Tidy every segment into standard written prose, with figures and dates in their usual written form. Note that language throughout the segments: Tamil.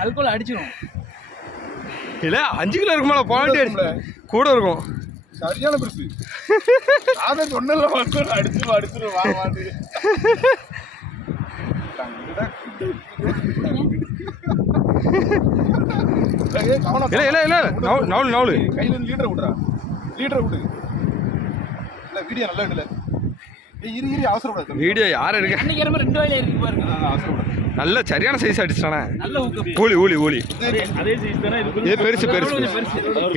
அதுக்குள்ள அடிச்சிடும். இல்லை 5 கிலோ இருக்குமா? பாயிண்ட் கூட இருக்கும். சரியான பெருசு. அதை சொன்னல அடிச்சிடும் வா வாண்டு. இல்லை இல்லை இல்லை நவுல் நவுல் கையில இருந்து லீட்டரை விடுறா. லீட்டரை விட்டு இல்லை வீடியோ நல்லா இல்லை. இரு அவசரப்படாது. வீடியோ யார் எடுக்க? அன்னைக்கு 2 வாயில இருக்கு பாருங்க. அவசரப்படாது. நல்ல சரியான சைஸ் அடிச்சிட்டானே. நல்ல ஊக்கம். ஊழி ஊழி ஊழி. அதே சைஸ் தானே இது. இது பெருசு பெருசு.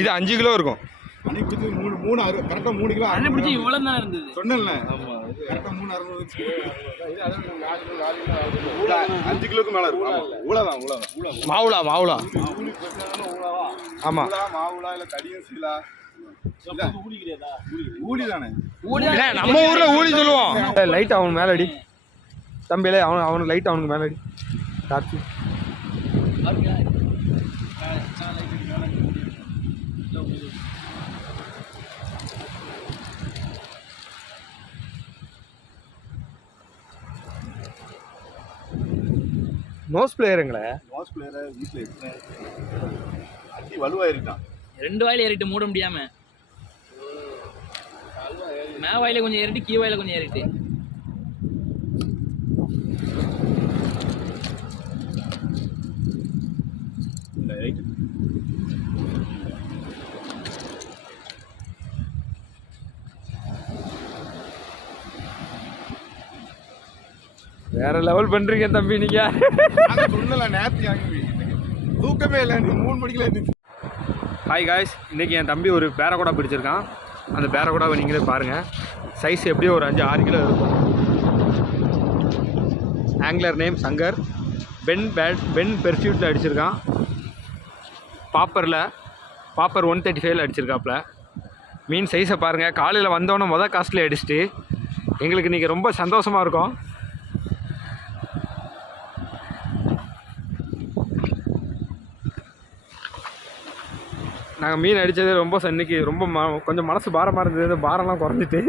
இது 5 கிலோ இருக்கும். அன்னைக்கு பிடிச்சி 3 கரெக்டா 3 கிலோ. அன்னைக்கு பிடிச்சி இவ்வளவு தான் இருந்தது. சொன்னேன்ல. ஆமா. கரெக்டா 3 600 இது அது 5 கிலோக்கு மேல இருக்கும். ஆமா. ஊளதான். மாவுளா மாவுளா. ஊளி பிரச்சனை ஊளவா? ஆமா. மாவுளா இல்ல தடியும் சீலா. ஊளி கிடையாதா? ஊளி தானே. ஊளி நம்ம ஊர்ல ஊளி சொல்லுவோம். லைட் அவன் மேல அடி. தம்பிலே அவனுக்கு லைட் அவனுக்கு மேல அடி. கார்த்தி. நோஸ் பிளேயருங்களே. நோஸ் பிளேயரை வீட்டில் எடுத்தேன். அடி வலுவாயிருக்கான். 2 வாயில ஏறிட்டு மூட முடியாம. மே வாயில கொஞ்சம் ஏறிட்டு கீ வாயில கொஞ்சம் ஏறிட்டு. வேற லெவல் பண்றீங்க தம்பி நீங்க. சொன்னல நேத்து ஆகி தூக்கமே இல்லை. 3 மணிக்குல இருந்துச்சு. ஹாய் காய்ஸ், இன்றைக்கி என் தம்பி ஒரு பேரகோடா பிடிச்சிருக்கான். அந்த பேரகோடாவை நீங்களே பாருங்கள். சைஸ் எப்படியோ ஒரு 5-6 கிலோ இருக்கும். ஆங்கிலர் நேம் சங்கர். பென் பெர்ஃப்யூட்டில் அடிச்சிருக்கான். பாப்பர் 135 அடிச்சிருக்காப்புல. மீன் சைஸை பாருங்கள். காலையில் வந்தோன்னே காஸ்ட்லி அடிச்சுட்டு எங்களுக்கு இன்றைக்கி ரொம்ப சந்தோஷமாக இருக்கும். நாங்கள் மீன் அடித்தது ரொம்ப இன்னைக்கு ரொம்ப கொஞ்சம் மனசு பாரமாக இருந்தது. பாரம்லாம் குறைஞ்சிட்டு